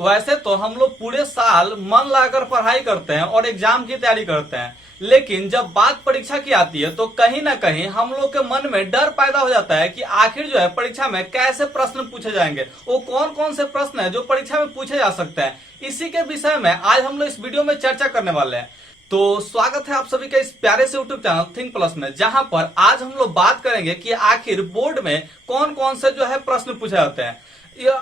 वैसे तो हम लोग पूरे साल मन लगाकर पढ़ाई करते हैं और एग्जाम की तैयारी करते हैं, लेकिन जब बात परीक्षा की आती है तो कहीं ना कहीं हम लोग के मन में डर पैदा हो जाता है कि आखिर जो है परीक्षा में कैसे प्रश्न पूछे जाएंगे, वो कौन कौन से प्रश्न है जो परीक्षा में पूछे जा सकते हैं। इसी के विषय में आज हम लोग इस वीडियो में चर्चा करने वाले हैं। तो स्वागत है आप सभी का इस प्यारे से यूट्यूब चैनल थिंक प्लस में, जहां पर आज हम लोग बात करेंगे कि आखिर बोर्ड में कौन कौन से जो है प्रश्न पूछे जाते हैं।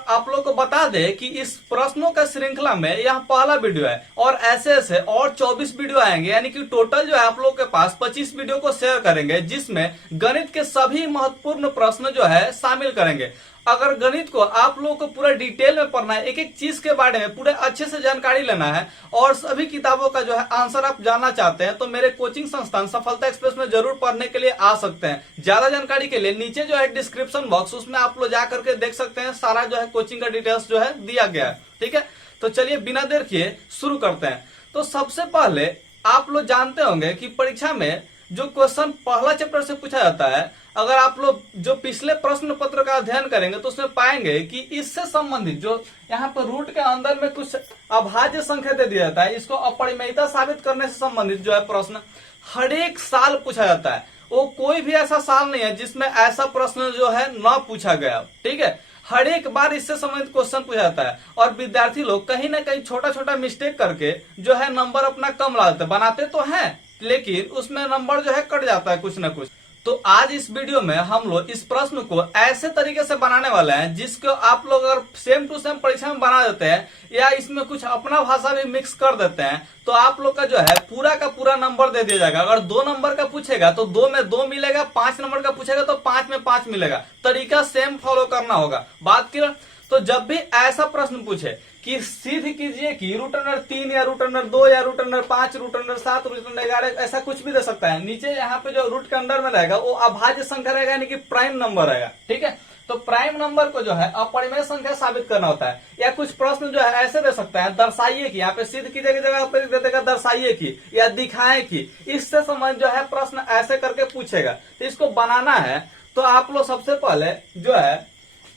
आप लोग को बता दें कि इस प्रश्नों का श्रृंखला में यह पहला वीडियो है और ऐसे ऐसे और 24 वीडियो आएंगे, यानी कि टोटल जो है आप लोग के पास 25 वीडियो को शेयर करेंगे, जिसमें गणित के सभी महत्वपूर्ण प्रश्न जो है शामिल करेंगे। अगर गणित को आप लोगों को पूरा डिटेल में पढ़ना है, एक एक चीज के बारे में पूरे अच्छे से जानकारी लेना है और सभी किताबों का जो है आंसर आप जानना चाहते हैं, तो मेरे कोचिंग संस्थान सफलता एक्सप्रेस में जरूर पढ़ने के लिए आ सकते हैं। ज्यादा जानकारी के लिए नीचे जो है डिस्क्रिप्शन बॉक्स, उसमें आप लोग जाकर के देख सकते हैं, सारा जो है कोचिंग का डिटेल्स जो है दिया गया है। ठीक है, तो चलिए बिना देर किए शुरू करते हैं। तो सबसे पहले आप लोग जानते होंगे कि परीक्षा में जो क्वेश्चन पहला चैप्टर से पूछा जाता है, अगर आप लोग जो पिछले प्रश्न पत्र का अध्ययन करेंगे तो उसमें पाएंगे कि इससे संबंधित जो यहाँ पर रूट के अंदर में कुछ अभाज्य संख्या दे दिया जाता है, इसको अपरिमेयता साबित करने से संबंधित जो है प्रश्न हर एक साल पूछा जाता है। वो कोई भी ऐसा साल नहीं है जिसमें ऐसा प्रश्न जो है न पूछा गया। ठीक है, हर एक बार इससे संबंधित क्वेश्चन पूछा जाता है और विद्यार्थी लोग कहीं ना कहीं छोटा छोटा मिस्टेक करके जो है नंबर अपना कम लाते, बनाते तो हैं लेकिन उसमें नंबर जो है कट जाता है कुछ ना कुछ। तो आज इस वीडियो में हम लोग इस प्रश्न को ऐसे तरीके से बनाने वाले हैं जिसको आप लोग अगर सेम टू सेम परीक्षा में बना देते हैं या इसमें कुछ अपना भाषा भी मिक्स कर देते हैं तो आप लोग का जो है पूरा का पूरा नंबर दे दिया जाएगा। अगर 2 नंबर का पूछेगा तो 2 में 2 मिलेगा, 5 नंबर का पूछेगा तो 5 में 5 मिलेगा। तरीका सेम फॉलो करना होगा। बात की तो जब भी ऐसा प्रश्न पूछे कि सिद्ध कीजिए कि रूट अंडर 3 या रूट अंडर 2 या root under 5, root under 7, root under 11, ऐसा कुछ भी दे सकता है। नीचे यहाँ पे जो रूट के अंदर में रहेगा वो अभाज्य संख्या रहेगा, यानी कि प्राइम नंबर रहेगा। ठीक है, तो प्राइम नंबर को जो है अपरिमेय संख्या साबित करना होता है। या कुछ प्रश्न जो है ऐसे दे सकता है, दर्शाइए कि, यहाँ पे सिद्ध कीजिए की जगह पे दे देगा दर्शाइए की या दिखाए कि, इससे संबंधित जो है प्रश्न ऐसे करके पूछेगा। तो इसको बनाना है तो आप लोग सबसे पहले जो है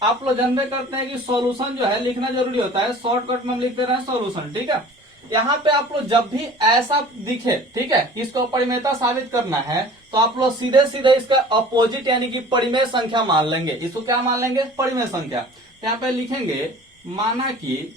आप लोग जानते करते हैं कि सॉल्यूशन जो है लिखना जरूरी होता है। शॉर्टकट में हम लिखते रहे सॉल्यूशन। ठीक है, यहाँ पे आप लोग जब भी ऐसा दिखे, ठीक है, इसको अपरिमेयता साबित करना है तो आप लोग सीधे सीधे इसका अपोजिट यानी कि परिमेय संख्या मान लेंगे। इसको क्या मान लेंगे? परिमेय संख्या। यहाँ पे लिखेंगे माना कि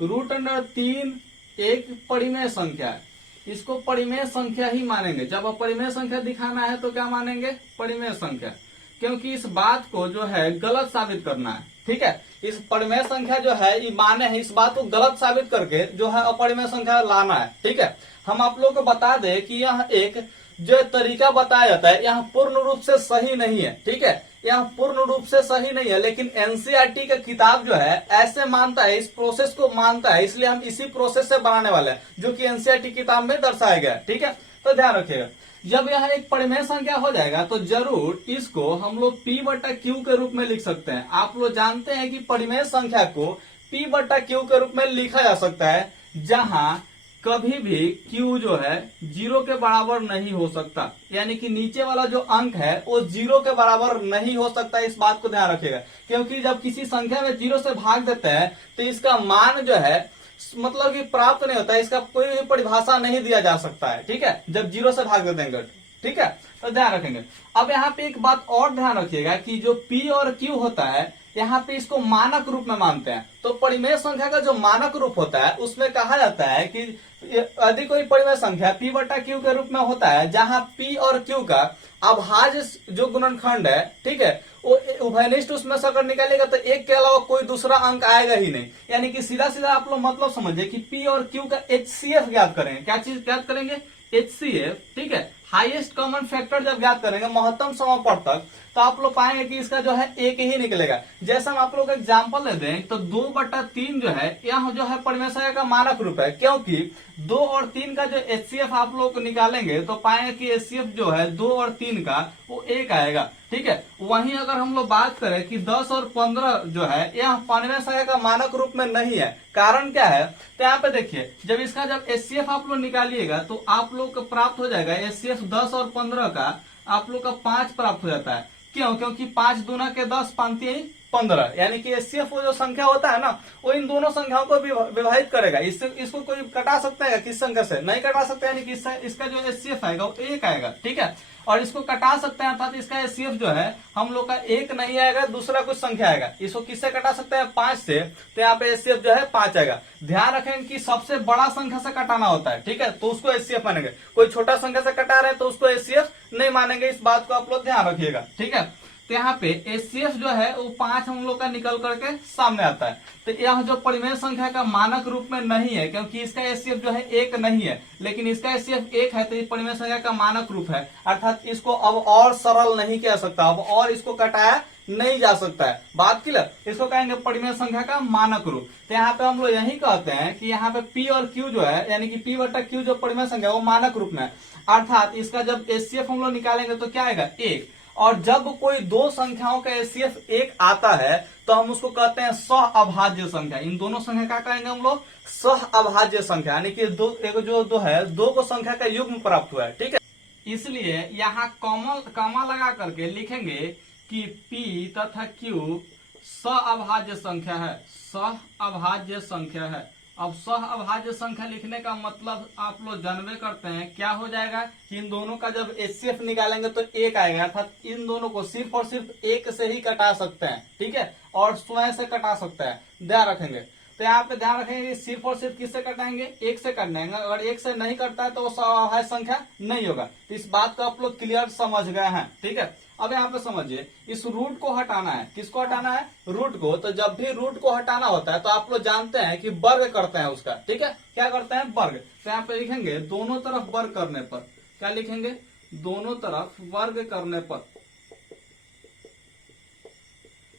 रूट अंडर 3 एक परिमेय संख्या है, इसको परिमेय संख्या ही मानेंगे। जब अपरिमेय संख्या दिखाना है तो क्या मानेंगे? परिमेय संख्या, क्योंकि इस बात को जो है गलत साबित करना है। ठीक है, इस परिमेय संख्या जो है ये माने है, इस बात को गलत साबित करके जो है अपरिमेय संख्या लाना है। ठीक है, हम आप लोग को बता दें कि यह एक जो तरीका बताया जाता है यह पूर्ण रूप से सही नहीं है। ठीक है, यह पूर्ण रूप से सही नहीं है, लेकिन एनसीईआरटी का किताब जो है ऐसे मानता है, इस प्रोसेस को मानता है, इसलिए हम इसी प्रोसेस से बनाने वाले हैं जो कि एनसीईआरटी किताब में दर्शाया गया है। ठीक है, तो ध्यान रखिएगा, जब यह एक परिमेय संख्या हो जाएगा तो जरूर इसको हम लोग P/Q के रूप में लिख सकते हैं। आप लोग जानते हैं कि परिमेय संख्या को P/Q के रूप में लिखा जा सकता है, जहां कभी भी Q जो है 0 के बराबर नहीं हो सकता, यानी कि नीचे वाला जो अंक है वो 0 के बराबर नहीं हो सकता। इस बात को ध्यान रखिएगा, क्योंकि जब किसी संख्या में 0 से भाग देते हैं तो इसका मान जो है मतलब कि प्राप्त नहीं होता है, इसका कोई भी परिभाषा नहीं दिया जा सकता है। ठीक है, जब 0 से भाग देंगे। ठीक है, तो ध्यान रखेंगे। अब यहाँ पे एक बात और ध्यान रखिएगा कि जो P और Q होता है यहाँ पे इसको मानक रूप में मानते हैं। तो परिमेय संख्या का जो मानक रूप होता है उसमें कहा जाता है कि यदि कोई परिमेय संख्या P/Q के रूप में होता है जहां P और Q का अभाज्य जो गुणनखंड है, ठीक है, वो उभयनिष्ठ उसमें से अगर निकालेगा तो एक के अलावा कोई दूसरा अंक आएगा ही नहीं। यानी कि सीधा सीधा आप लोग मतलब समझिए कि P और Q का HCF ज्ञात करेंगे। क्या चीज ज्ञात करेंगे? HCF। ठीक है, हाईएस्ट कॉमन फैक्टर जब ज्ञात करेंगे महत्तम समापवर्तक, तो आप लोग पाएंगे कि इसका जो है एक ही निकलेगा। जैसे हम आप लोग का एग्जाम्पल ले दें तो 2/3 जो है यह जो है परिमेय संख्या का मानक रूप है, क्योंकि 2 और 3 का जो HCF आप लोग निकालेंगे तो पाएंगे कि HCF जो है 2 और 3 का वो 1 आएगा। ठीक है, वहीं अगर हम लोग बात करें कि 10 और 15 जो है यह परिमेय संख्या का मानक रूप में नहीं है। कारण क्या है? तो यहाँ पे देखिए, जब इसका जब HCF आप लोग निकालिएगा तो आप लोग को प्राप्त हो जाएगा HCF 10 और 15 का आप लोग का 5 प्राप्त हो जाता है। क्यों? क्योंकि 5 दूना के 10 5 15, यानी कि HCF वो जो संख्या होता है ना, वो इन दोनों संख्याओं को विभाजित करेगा। इसको कोई कटा सकता है किस संख्या से? नहीं कटा सकता, यानी कि इसका जो HCF आएगा वो 1 आएगा, ठीक है। और इसको कटा सकते हैं, अर्थात इसका HCF जो है हम लोग का 1 नहीं आएगा, दूसरा कुछ संख्या आएगा। इसको किससे कटा सकते हैं? 5 से, तो यहाँ पे HCF जो है 5 आएगा। ध्यान रखें कि सबसे बड़ा संख्या से कटाना होता है, ठीक है, तो उसको HCF मानेंगे। कोई छोटा संख्या से कटा रहे हैं तो उसको HCF नहीं मानेंगे, इस बात को आप लोग ध्यान रखिएगा, ठीक है। तो यहाँ पे HCF जो है वो 5 हम लोग का निकल करके सामने आता है। तो यह जो परिमेय संख्या का मानक रूप में नहीं है, क्योंकि इसका HCF जो है 1 नहीं है, लेकिन इसका HCF 1 है, तो ये परिमेय संख्या का मानक रूप है। अर्थात इसको अब और सरल नहीं किया सकता, अब और इसको कटाया नहीं जा सकता है। बात क्लियर? इसको कहेंगे परिमेय संख्या का मानक रूप। तो यहाँ पे हम लोग यही कहते हैं कि यहाँ पे P और Q जो है, यानी कि P बटा Q जो परिमेय संख्या है वो मानक रूप में है। अर्थात इसका जब HCF हम लोग निकालेंगे तो क्या आएगा? 1। और जब कोई दो संख्याओं का HCF 1 आता है तो हम उसको कहते हैं सहअभाज्य संख्या। इन दोनों संख्या का कहेंगे हम लोग सहअभाज्य संख्या, यानी कि दो है, दो को संख्या का युग्म प्राप्त हुआ है, ठीक है। इसलिए यहाँ कॉमा लगा करके लिखेंगे कि P तथा Q सहअभाज्य संख्या है, सहअभाज्य संख्या है। अब सहअभाज्य संख्या लिखने का मतलब आप लोग जानवे करते हैं, क्या हो जाएगा कि इन दोनों का जब HCF निकालेंगे तो 1 आएगा, अर्थात इन दोनों को सिर्फ और सिर्फ 1 से ही कटा सकते हैं, ठीक है, और स्वयं से कटा सकते हैं, ध्यान रखेंगे। तो यहाँ पे ध्यान रखेंगे सिर्फ और सिर्फ किससे कटाएंगे? 1 से कटाएंगे। अगर 1 से नहीं कटता है तो वो सहअभाज्य संख्या नहीं होगा। तो इस बात को आप लोग क्लियर समझ गए हैं, ठीक है। अब यहाँ पे समझिए, इस रूट को हटाना है। किसको हटाना है? रूट को। तो जब भी रूट को हटाना होता है तो आप लोग जानते हैं कि वर्ग करते हैं उसका, ठीक है। क्या करते हैं? वर्ग। तो यहाँ पे लिखेंगे दोनों तरफ वर्ग करने पर, क्या लिखेंगे? दोनों तरफ वर्ग करने पर।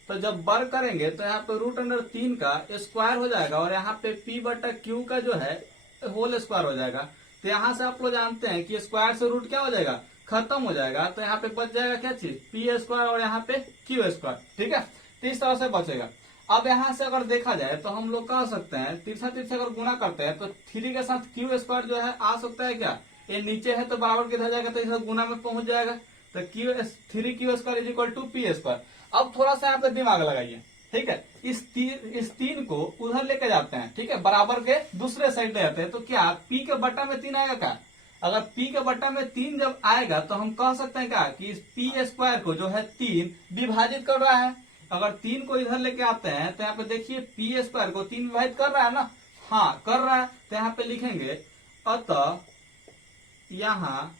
तो जब वर्ग करेंगे तो यहाँ पे √3 का स्क्वायर हो जाएगा, और यहाँ पे P बटा Q का जो है होल स्क्वायर हो जाएगा। तो यहाँ से आप लोग जानते हैं कि स्क्वायर से रूट क्या हो जाएगा? खत्म हो जाएगा। तो यहाँ पे बच जाएगा क्या चीज? P स्क्वायर और यहाँ पे Q स्क्वायर, ठीक है। तो इस तरह से बचेगा। अब यहाँ से अगर देखा जाए तो हम लोग कह सकते हैं, तिरछा तिरछा अगर गुना करते हैं तो 3 के साथ Q स्क्वायर जो है आ सकता है क्या? ये नीचे है तो बराबर किधर जाएगा? तो इस गुना में पहुंच जाएगा। तो 3Q square is equal to P square. अब थोड़ा सा यहाँ पे दिमाग लगाइए, ठीक है। इस 3 को उधर लेके जाते हैं, ठीक है, बराबर के दूसरे साइड ले जाते हैं। तो क्या P के बट्टा में 3 आएगा क्या? अगर P के बट्टा में 3 जब आएगा तो हम कह सकते हैं क्या कि इस P स्क्वायर को जो है 3 विभाजित कर रहा है। अगर 3 को इधर लेके आते हैं तो यहाँ पे देखिए P स्क्वायर को 3 विभाजित कर रहा है ना? हाँ, कर रहा है। तो यहाँ पे लिखेंगे अतः यहाँ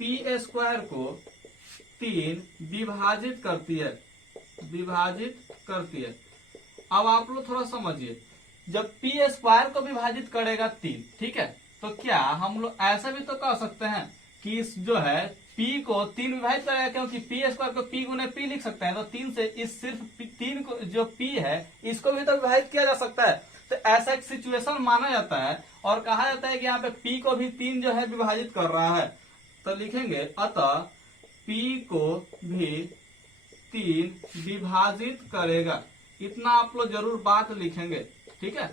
P स्क्वायर को 3 विभाजित करती है, विभाजित करती है। अब आप लोग थोड़ा समझिए, जब P स्क्वायर को विभाजित करेगा 3, ठीक है, तो क्या हम लोग ऐसा भी तो कह सकते हैं कि इस जो है P को 3 विभाजित करेगा, क्योंकि P स्क्वायर को P गुने P लिख सकते हैं। तो 3 से इस सिर्फ 3 को जो P है इसको भी तो विभाजित किया जा सकता है। तो ऐसा एक सिचुएशन माना जाता है और कहा जाता है कि यहाँ पे P को भी 3 जो है विभाजित कर रहा है। तो लिखेंगे अतः P को भी 3 विभाजित करेगा। इतना आप लोग जरूर बात लिखेंगे, ठीक है।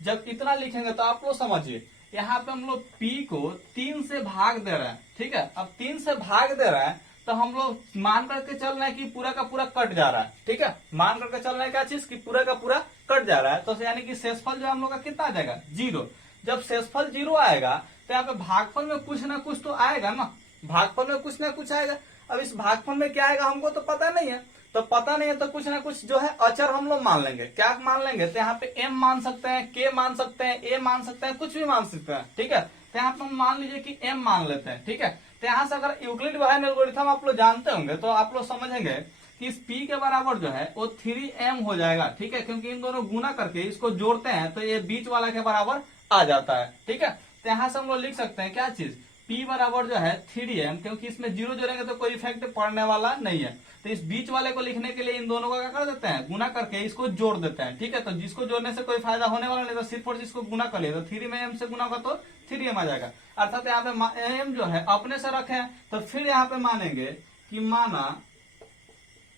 जब इतना लिखेंगे तो आप लोग समझिए, यहाँ पे हम लोग P को 3 से भाग दे रहे हैं, ठीक है। अब 3 से भाग दे रहे हैं तो हम लोग मान करके चल रहे हैं कि पूरा का पूरा कट जा रहा है, ठीक है। मान करके चल रहे हैं क्या चीज कि पूरा का पूरा कट जा रहा है। तो यानी कि शेषफल जो हम लोग का कितना आ जाएगा? 0। जब शेषफल 0 आएगा तो यहाँ पे भागफल में कुछ ना कुछ तो आएगा ना, भागफल में कुछ ना कुछ आएगा। अब इस भागफल में क्या आएगा हमको तो पता नहीं है, तो पता नहीं है तो कुछ ना कुछ जो है अचर हम लोग मान लेंगे। क्या मान लेंगे? तो यहाँ पे M मान सकते हैं, K मान सकते हैं, A मान सकते हैं, कुछ भी मान सकते हैं, ठीक है। तो यहाँ पे हम मान लीजिए कि M मान लेते हैं, ठीक है। तो यहाँ से अगर यूक्लिड वाहन एल्गोरिथम आप लोग जानते होंगे तो आप लोग समझेंगे कि इस P के बराबर जो है वो 3M हो जाएगा, ठीक है, क्योंकि इन दोनों गुना करके इसको जोड़ते हैं तो ये बीच वाला के बराबर आ जाता है, ठीक है। तो यहाँ से हम लोग लिख सकते हैं क्या चीज? P बराबर जो है 3M, क्योंकि इसमें 0 जोड़ेंगे तो कोई इफेक्ट पड़ने वाला नहीं है। तो इस बीच वाले को लिखने के लिए इन दोनों का क्या कर देते हैं? गुना करके इसको जोड़ देते हैं, ठीक है। तो जिसको जोड़ने से कोई फायदा होने वाला नहीं, तो सिर्फ और जिसको गुना कर लिया तो 3 में M से गुना होगा तो 3M आ जाएगा। अर्थात यहाँ पे M जो है अपने से रखे, तो फिर यहाँ पे मानेंगे कि माना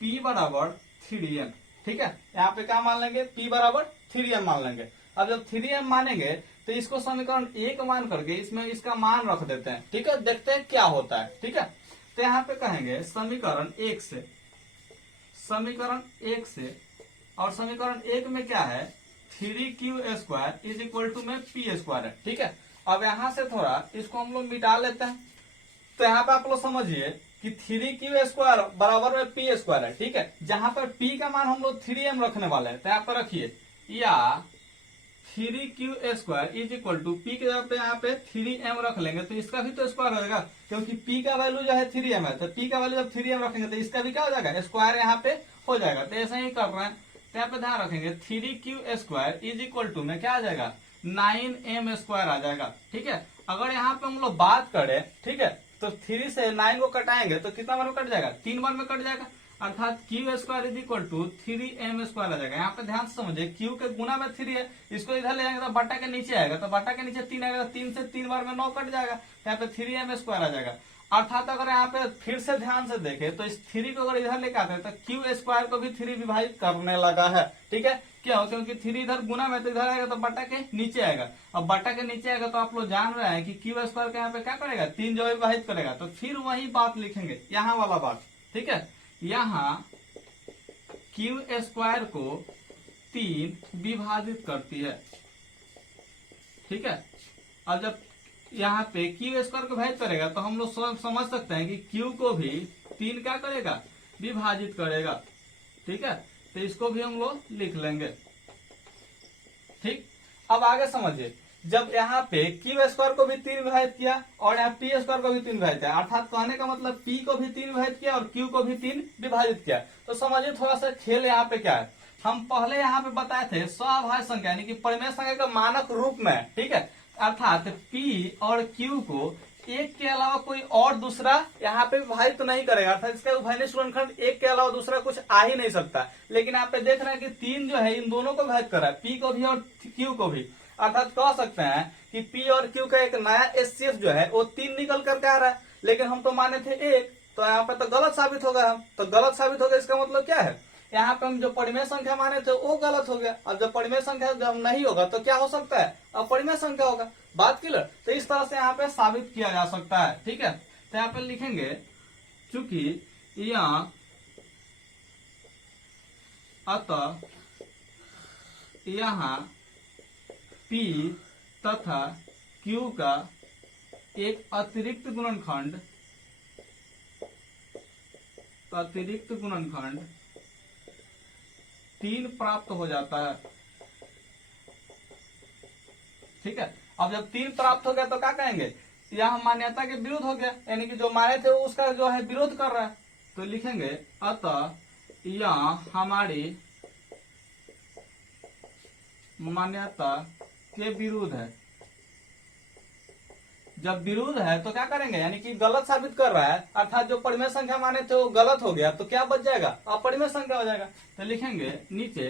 P बराबर 3M, ठीक है। यहाँ पे क्या मान लेंगे? P बराबर 3M मान लेंगे। अब जब 3M मानेंगे तो इसको समीकरण 1 मान करके इसमें इसका मान रख देते हैं, ठीक है। देखते हैं क्या होता है, ठीक है। तो यहाँ पे कहेंगे समीकरण 1 से, समीकरण 1 से, और समीकरण 1 में क्या है 3q² इज इक्वल टू में p² है। ठीक है, अब यहां से थोड़ा इसको हम लोग मिटा लेते हैं। तो यहाँ पे आप लोग समझिए कि 3q² बराबर में p² है। ठीक है, जहां पर p का मान हम लोग 3m रखने वाले हैं, तो यहाँ पर रखिए या 3q² is equal to p के जगह पे यहाँ पे 3m रख लेंगे, तो इसका भी तो स्क्वायर हो जाएगा, क्योंकि p का वैल्यू जो है 3m है, तो p का वैल्यू जब 3m रखेंगे तो इसका भी क्या हो जाएगा, स्क्वायर यहाँ पे हो जाएगा। तो ऐसा ही कर रहे हैं, तो यहाँ पे ध्यान रखेंगे 3q² इज इक्वल टू में क्या आ जाएगा 9m² आ जाएगा। ठीक है, अगर यहाँ पे हम लोग बात करें, ठीक है, तो 3 से 9 को कटाएंगे तो कितना बार में कट जाएगा, 3 बार में कट जाएगा, अर्थात q² is equal to 3m² आ जाएगा। यहाँ पे ध्यान से समझिए q के गुना में 3 है, इसको इधर ले जाएंगे तो बट्टा के नीचे आएगा, तो बट्टा के नीचे 3 आएगा, 3 से 3 बार में 9 कट जाएगा, यहाँ पे 3m² आ जाएगा। अर्थात अगर यहाँ पे फिर से ध्यान से देखें तो इस 3 को अगर इधर लेके आते हैं तो q² को भी 3 विभाजित करने लगा है। ठीक है, क्यों, क्योंकि 3 इधर गुना में तो इधर आएगा तो बट्टा के नीचे आएगा, अब बट्टा के नीचे आएगा तो आप लोग जान रहे हैं कि q² के यहाँ पे क्या करेगा 3 जो विभाजित करेगा, तो फिर वही बात लिखेंगे यहाँ वाला बात। ठीक है, यहाँ q² को 3 विभाजित करती है। ठीक है, अब जब यहाँ पे q² को विभाजित करेगा तो हम लोग समझ सकते हैं कि q को भी 3 क्या करेगा विभाजित करेगा। ठीक है, तो इसको भी हम लोग लिख लेंगे। ठीक, अब आगे समझिए, जब यहाँ पे q² को भी 3 विभाजित किया और यहाँ p² को भी 3 विभाजित किया, अर्थात कहने का मतलब p को भी 3 विभाजित किया और q को भी 3 विभाजित किया, तो समझिए थोड़ा सा खेल यहाँ पे क्या है। हम पहले यहाँ पे बताए थे सभाज्य संख्या यानी कि परिमेय संख्या का मानक रूप में। ठीक है, अर्थात p और q को एक के अलावा कोई और दूसरा यहाँ पे विभाजित तो नहीं करेगा, अर्थात इसका उभयनिष्ठ गुणनखंड एक के अलावा दूसरा कुछ आ ही नहीं सकता। लेकिन यहाँ पे देख रहे हैं कि 3 जो है इन दोनों को विभाजित कर रहा है, p को भी और q को भी, अर्थात कह सकते हैं कि p और q का एक नया HCF जो है वो 3 निकल करके आ रहा है, लेकिन हम तो माने थे 1, तो यहाँ पे तो गलत साबित होगा। हम तो गलत साबित होगा, इसका मतलब क्या है, यहाँ पे हम जो परिमेय संख्या माने थे वो गलत हो गया। अब जब परिमेय संख्या जब नहीं होगा तो क्या हो सकता है, अपरिमेय संख्या होगा। बात क्लियर, तो इस तरह से यहाँ पे साबित किया जा सकता है। ठीक है, तो यहाँ पे लिखेंगे चूंकि यहाँ अतः यहाँ p तथा q का एक अतिरिक्त गुणनखंड 3 प्राप्त हो जाता है। ठीक है, अब जब 3 प्राप्त हो गया तो क्या कहेंगे, यह मान्यता के विरुद्ध हो गया, यानी कि जो माने थे वो उसका जो है विरोध कर रहा है, तो लिखेंगे अतः यह हमारी मान्यता के विरुद्ध है। जब विरुद्ध है तो क्या करेंगे, यानी कि गलत साबित कर रहा है, अर्थात जो परिमेय संख्या माने थे वो गलत हो गया, तो क्या बच जाएगा, अपरिमेय संख्या हो जाएगा। तो लिखेंगे नीचे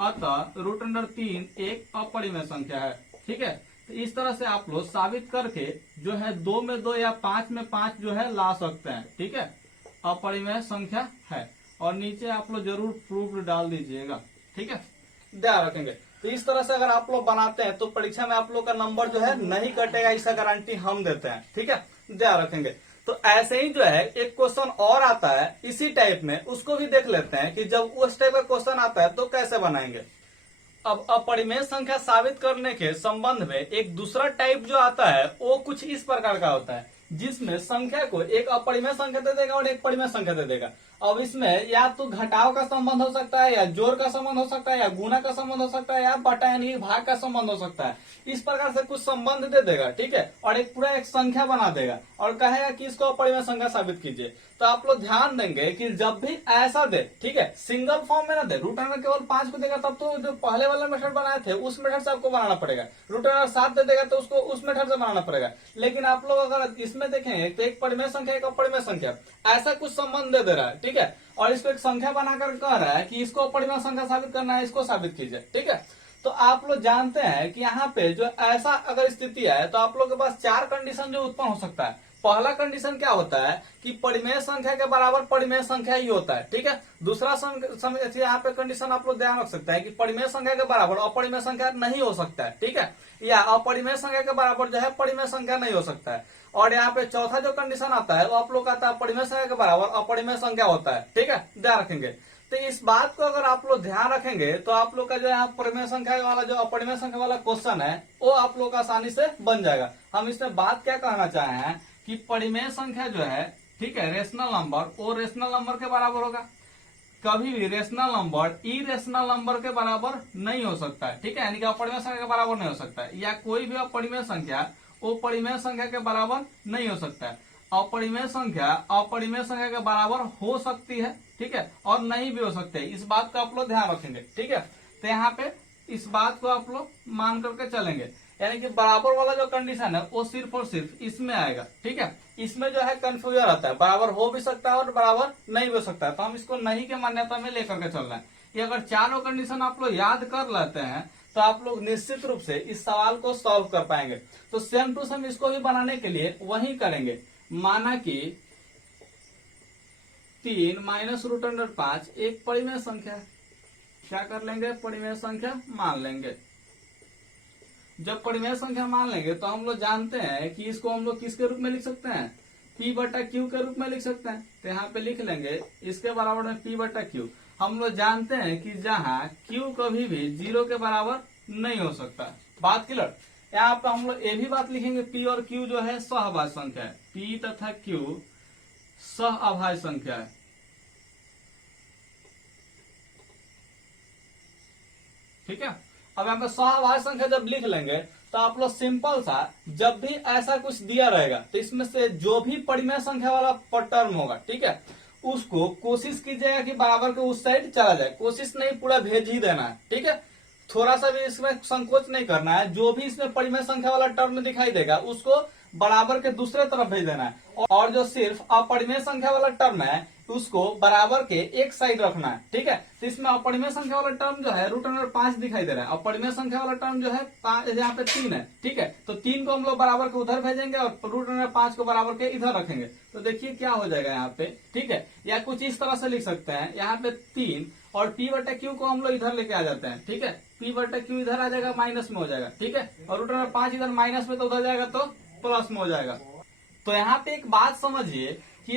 अतः √3 एक अपरिमेय संख्या है। ठीक है, तो इस तरह से आप लोग साबित करके जो है 2 में 2 या 5 में 5 जो है ला सकते हैं। ठीक है, अपरिमेय संख्या है, और नीचे आप लोग जरूर प्रूफ डाल दीजिएगा। ठीक है, ध्यान रखेंगे। तो इस तरह से अगर आप लोग बनाते हैं तो परीक्षा में आप लोग का नंबर जो है नहीं कटेगा, इसका गारंटी हम देते हैं। ठीक है, ध्यान रखेंगे। तो ऐसे ही जो है एक क्वेश्चन और आता है इसी टाइप में, उसको भी देख लेते हैं कि जब उस टाइप का क्वेश्चन आता है तो कैसे बनाएंगे। अब अपरिमेय संख्या साबित करने के संबंध में एक दूसरा टाइप जो आता है वो कुछ इस प्रकार का होता है, जिसमें संख्या को एक अपरिमेय संख्या दे देगा और एक परिमेय संख्या दे देगा। अब इसमें या तो घटाव का संबंध हो सकता है, या जोड़ का संबंध हो सकता है, या गुणा का संबंध हो सकता है, या बटा यानी भाग का संबंध हो सकता है। इस प्रकार से कुछ संबंध दे देगा। ठीक है, और एक पूरा एक संख्या बना देगा और कहेगा कि इसको अपरिमेय संख्या साबित कीजिए। तो आप लोग ध्यान देंगे कि जब भी ऐसा दे, ठीक है, सिंगल फॉर्म में ना दे, रूट अंडर केवल 5 को देगा तब तो जो पहले वाला मेथड बनाए थे उस मेथड से आपको बनाना पड़ेगा। रूट अंडर 7 दे देगा तो उसको उस मेथड से बनाना पड़ेगा। लेकिन आप लोग अगर इसमें देखेंगे तो एक परिमेय संख्या एक अपरिमेय संख्या ऐसा कुछ संबंध दे रहा है। ठीक है, और इसको एक संख्या बनाकर कह रहा है कि इसको अपरिमेय संख्या साबित करना है, इसको साबित कीजिए। ठीक है, तो आप लोग जानते हैं कि यहाँ पे जो ऐसा अगर स्थिति है तो आप लोग के पास 4 कंडीशन जो उत्पन्न हो सकता है। पहला कंडीशन क्या होता है कि परिमेय संख्या के बराबर परिमेय संख्या ही होता है। ठीक है, दूसरा यहाँ पे कंडीशन आप लोग ध्यान रख सकते हैं कि परिमेय संख्या के बराबर अपरिमेय संख्या नहीं हो सकता है। ठीक है, या अपरिमेय संख्या के बराबर जो है परिमेय संख्या नहीं हो सकता है। और यहाँ पे चौथा जो कंडीशन आता है वो आप लोग आता है परिमेय संख्या के बराबर अपरिमेय संख्या होता है। ठीक है, ध्यान रखेंगे। तो इस बात को अगर आप लोग ध्यान रखेंगे तो आप लोग का जो है परिमेय संख्या वाला जो अपरिमेय संख्या वाला क्वेश्चन है वो आप लोग आसानी से बन जाएगा। हम इसमें बात क्या कहना चाहे हैं कि परिमेय संख्या जो है, ठीक है, रेशनल नंबर वो रेशनल नंबर के बराबर होगा। कभी भी रेशनल नंबर इरेशनल नंबर के बराबर नहीं हो सकता है, ठीक है, यानी कि अपरिमेय संख्या के बराबर नहीं हो सकता है, या कोई भी अपरिमेय संख्या वो परिमेय संख्या के बराबर नहीं हो सकता है। अपरिमेय संख्या के बराबर हो सकती है, ठीक है, और नहीं भी हो सकते है। इस बात का आप लोग ध्यान रखेंगे, ठीक है। तो यहाँ पे इस बात को आप लोग मान करके चलेंगे, यानी कि बराबर वाला जो कंडीशन है वो सिर्फ और सिर्फ इसमें आएगा, ठीक है। इसमें जो है कंफ्यूजन आता है, बराबर हो भी सकता है और बराबर नहीं भी हो सकता है, तो हम इसको नहीं के मान्यता में लेकर के चल रहे हैं। ये अगर चारों कंडीशन आप लोग याद कर लेते हैं तो आप लोग निश्चित रूप से इस सवाल को सॉल्व कर पाएंगे। तो सेम टू सेम इसको भी बनाने के लिए वही करेंगे। माना कि 3 माइनस रूट अंडर 5 एक परिमेय संख्या है, क्या कर लेंगे, परिमेय संख्या मान लेंगे। जब परिमेय संख्या मान लेंगे तो हम लोग जानते हैं कि इसको हम लोग किसके रूप में लिख सकते हैं, P बटा Q के रूप में लिख सकते हैं। तो यहाँ पे लिख लेंगे इसके बराबर में P बटा Q। हम लोग जानते हैं कि जहाँ Q कभी भी 0 के बराबर नहीं हो सकता। बात क्लियर। यहाँ पे हम लोग ये भी बात लिखेंगे, P और Q जो है सहअभाज्य संख्या है, P तथा Q सहअभाज्य संख्या है, ठीक है। अब यहाँ पे सहअभाज्य संख्या जब लिख लेंगे तो आप लोग सिंपल सा, जब भी ऐसा कुछ दिया रहेगा तो इसमें से जो भी परिमेय संख्या वाला टर्म होगा, ठीक है, उसको कोशिश कीजिएगा कि बराबर के उस साइड चला जाए। कोशिश नहीं, पूरा भेज ही देना है, ठीक है। थोड़ा सा भी इसमें संकोच नहीं करना है। जो भी इसमें परिमेय संख्या वाला टर्म दिखाई देगा उसको बराबर के दूसरे तरफ भेज देना है, और जो सिर्फ अपरिमेय संख्या वाला टर्म है उसको बराबर के एक साइड रखना है, ठीक है। तो इसमें अपरिमेय संख्या वाला टर्म जो है रूट अंडर 5 दिखाई दे रहा है, अपरिमेय संख्या वाला टर्म जो है यहाँ पे 3 है, ठीक है। तो 3 को हम लोग बराबर के उधर भेजेंगे और रूट अंडर 5 को बराबर के इधर रखेंगे। तो देखिए क्या हो जाएगा यहाँ पे, ठीक है। या कुछ इस तरह से लिख सकते हैं, यहाँ पे 3 और P बटा Q को हम लोग इधर लेके आ जाते हैं, ठीक है। P बटा Q इधर आ जाएगा, माइनस में हो जाएगा, ठीक है, और रूट अंडर 5 इधर माइनस में तो उधर जाएगा तो प्लस में हो जाएगा। तो यहाँ पे एक बात समझिए कि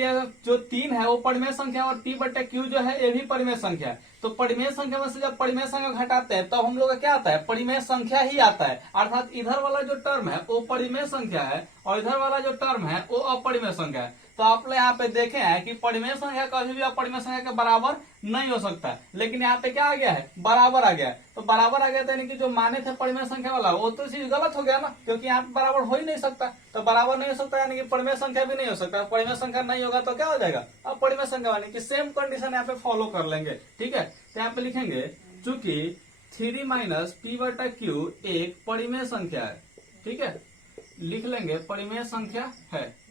जो 3 है वो परिमेय संख्या और P बटे Q जो है ये भी परिमेय संख्या है। तो परिमेय संख्या में से जब परिमेय संख्या घटाते हैं तब हम लोग का क्या आता है, परिमेय संख्या ही आता है। अर्थात इधर वाला जो टर्म है वो परिमेय संख्या है और इधर वाला जो टर्म है वो अपरिमेय संख्या है। तो आप लोग यहाँ पे देखे हैं कि परिमेय संख्या कभी भी अपरिमेय संख्या के बराबर नहीं हो सकता है, लेकिन यहाँ पे क्या आ गया है, बराबर आ गया है। तो बराबर आ गया था, यानी कि जो माने थे परिमेय संख्या वाला वो तो चीज गलत हो गया ना, क्योंकि यहाँ पे बराबर हो ही नहीं सकता। तो बराबर नहीं हो सकता यानी कि परिमेय संख्या भी नहीं हो सकता। परिमेय संख्या नहीं होगा तो क्या हो जाएगा, अब परिमेय संख्या यानी कि सेम कंडीशन यहाँ पे फॉलो कर लेंगे, ठीक है। तो यहाँ पे लिखेंगे चूंकि 3 माइनस P बटा Q एक परिमेय संख्या है, ठीक है, लिख लेंगे परिमेय संख्या है,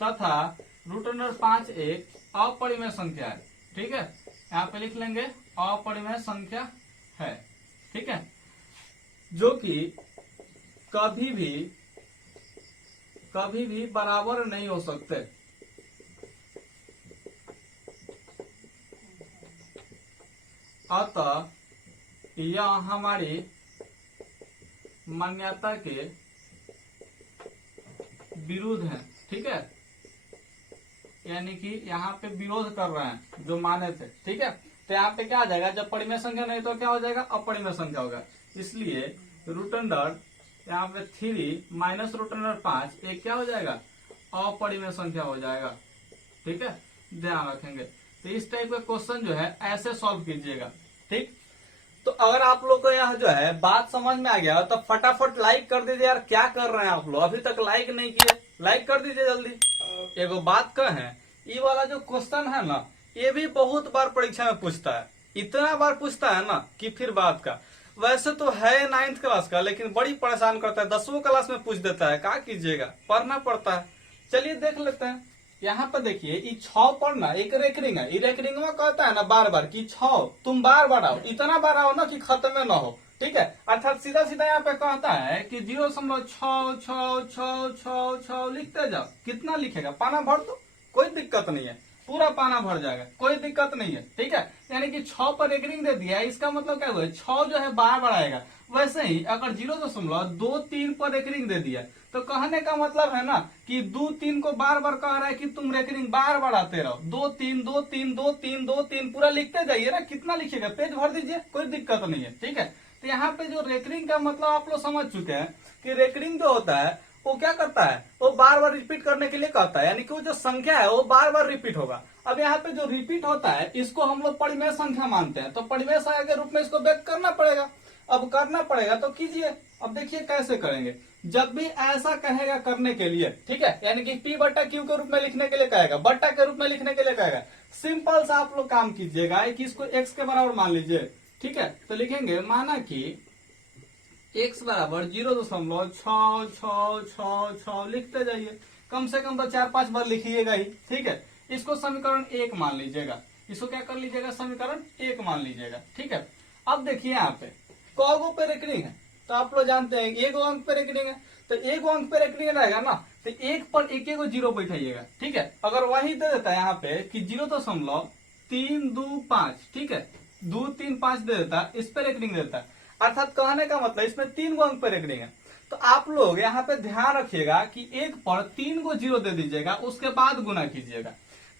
तथा रूट अंडर 5 एक अपरिमेय संख्या है, ठीक है। यहाँ पे लिख लेंगे अपरिमेय संख्या है, ठीक है, जो कि कभी भी बराबर नहीं हो सकते। अतः यह हमारी मान्यता के विरुद्ध है, ठीक है, यानी कि यहाँ पे विरोध कर रहे हैं जो माने थे, ठीक है। तो यहाँ पे क्या आ जाएगा, जब परिमेय संख्या नहीं तो क्या हो जाएगा, अपरिमेय संख्या होगा। इसलिए रूट अंडर यहाँ पे 3 माइनस रूट अंडर 5 एक क्या हो जाएगा, अपरिमेय संख्या हो जाएगा, ठीक है, ध्यान रखेंगे। तो इस टाइप का क्वेश्चन जो है ऐसे सॉल्व कीजिएगा, ठीक। तो अगर आप लोग को यह जो है बात समझ में आ गया तो फटाफट लाइक कर दीजिए यार। क्या कर रहे हैं आप लोग, अभी तक लाइक नहीं किए, लाइक कर दीजिए जल्दी। एगो बात कहें, ये वाला जो क्वेश्चन है ना ये भी बहुत बार परीक्षा में पूछता है, इतना बार पूछता है ना कि फिर बात का। वैसे तो है 9th क्लास का, लेकिन बड़ी परेशान करता है, 10वीं क्लास में पूछ देता है, क्या कीजिएगा, पढ़ना पड़ता है। चलिए देख लेते हैं। यहाँ पर देखिए ये 6 पर ना एक रेकरिंग है, ये रेकरिंग में कहता है ना बार बार कि 6 तुम बार बार आओ, इतना बार आओ ना कि खत्म न हो, ठीक है। अर्थात सीधा सीधा यहाँ पे कहता है कि 0.6 लिखते जाओ। कितना लिखेगा, पाना भर दो, कोई दिक्कत नहीं है। पूरा पाना भर जाएगा, कोई दिक्कत नहीं है। ठीक है, यानी कि 6 पर एक रिंग दे दिया, इसका मतलब क्या हुआ, 6 जो है बार बार आएगा। वैसे ही अगर 0.23 पर एक रिंग दे दिया तो कहने का मतलब है ना कि 2 3 को बार बार कह रहा है कि तुम रेकरिंग बार बार आते रहो, 2 3 2 3 2 3 2 3 पूरा लिखते जाइए ना। कितना लिखिएगा, पेज भर दीजिए, कोई दिक्कत नहीं है। ठीक है, तो यहाँ पे जो रेकरिंग का मतलब आप लोग समझ चुके हैं कि रेकरिंग जो होता है वो क्या करता है, वो बार बार रिपीट करने के लिए कहता है, यानी कि वो जो संख्या है वो बार बार रिपीट होगा। अब यहाँ पे जो रिपीट होता है इसको हम लोग परिमेय संख्या मानते हैं, तो परिमेय संख्या के रूप में इसको व्यक्त करना पड़ेगा। अब करना पड़ेगा तो कीजिए। अब देखिए कैसे करेंगे, जब भी ऐसा कहेगा करने के लिए, ठीक है, यानी कि P बट्टा Q के रूप में लिखने के लिए कहेगा, बट्टा के रूप में लिखने के लिए कहेगा, सिंपल सा आप लोग काम कीजिएगा कि इसको x के बराबर मान लीजिए। ठीक है, तो लिखेंगे माना कि x बराबर 0.66666 लिखते जाइए, कम से कम तो 4 5 बार लिखिएगा ही। ठीक है, इसको समीकरण 1 मान लीजिएगा, इसको क्या कर लीजिएगा, समीकरण 1 मान लीजिएगा। ठीक है, अब देखिए यहाँ पे कौगो पे रेकरिंग है, तो आप लोग जानते हैं 1 अंक पे रेकरिंग है, तो 1 अंक पे रेकरिंग रहेगा ना, तो 1 पर एक जीरो बैठाइएगा। ठीक है, अगर वही दे देता है यहाँ पे कि 0.325, ठीक है, 2 3 5 दे देता, इस पे रेकरिंग देता है, अर्थात कहने का मतलब इसमें 3 अंक पे रेकरिंग है। तो आप लोग यहाँ पे ध्यान रखिएगा कि 1 पर 3 जीरो दे दीजिएगा, उसके बाद गुना कीजिएगा।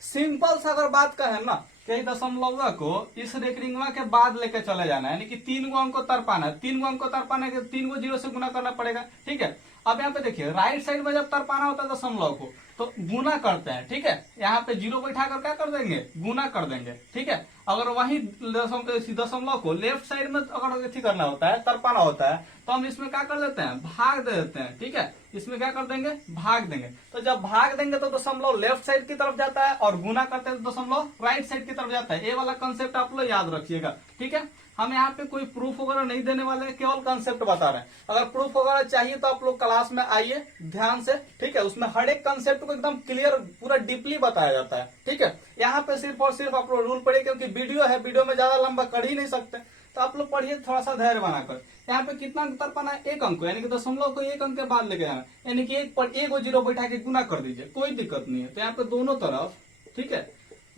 सिंपल सा अगर बात कहें ना, कहीं दशमलव को इस रेकरिंग के बाद लेके चले जाना है, यानी कि 3 अंक को तरपाना है, 3 अंक को तरपाने के 3 जीरो से गुना करना पड़ेगा। ठीक है, अब यहाँ पे देखिए राइट साइड में जब तरपाना होता है दशमलव को तो गुना करते हैं। ठीक है, यहाँ पे जीरो बैठा कर क्या कर देंगे, गुना कर देंगे। ठीक है, अगर वही दशमलव को लेफ्ट साइड में अगर अथी करना होता है, तरपाना होता है, तो हम इसमें क्या कर देते हैं, भाग दे देते हैं। ठीक है, इसमें क्या कर देंगे, भाग देंगे। तो जब भाग देंगे तो दशमलव लेफ्ट साइड की तरफ जाता है और गुना करते हैं तो दशमलव राइट साइड की तरफ जाता है। ये वाला कंसेप्ट आप लोग याद रखिएगा। ठीक है, हम यहाँ पे कोई प्रूफ वगैरह नहीं देने वाले हैं, केवल कंसेप्ट बता रहे हैं। अगर प्रूफ वगैरह चाहिए तो आप लोग क्लास में आइए ध्यान से। ठीक है, उसमें हर एक कंसेप्ट को एकदम क्लियर पूरा डीपली बताया जाता है। ठीक है, यहाँ पे सिर्फ और सिर्फ आप लोग रूल पढ़िए, क्योंकि वीडियो है, वीडियो में ज्यादा लंबा कर ही नहीं सकते, तो आप लोग पढ़िए थोड़ा सा धैर्य बनाकर। यहाँ पे कितना अंतर पाना है, 1 अंक, यानी कि दशमलव को 1 अंक के बाद लेके जाना, यानी कि 1 पर 1 जीरो बैठा के गुना कर दीजिए, कोई दिक्कत नहीं है। तो यहाँ पे दोनों तरफ, ठीक है,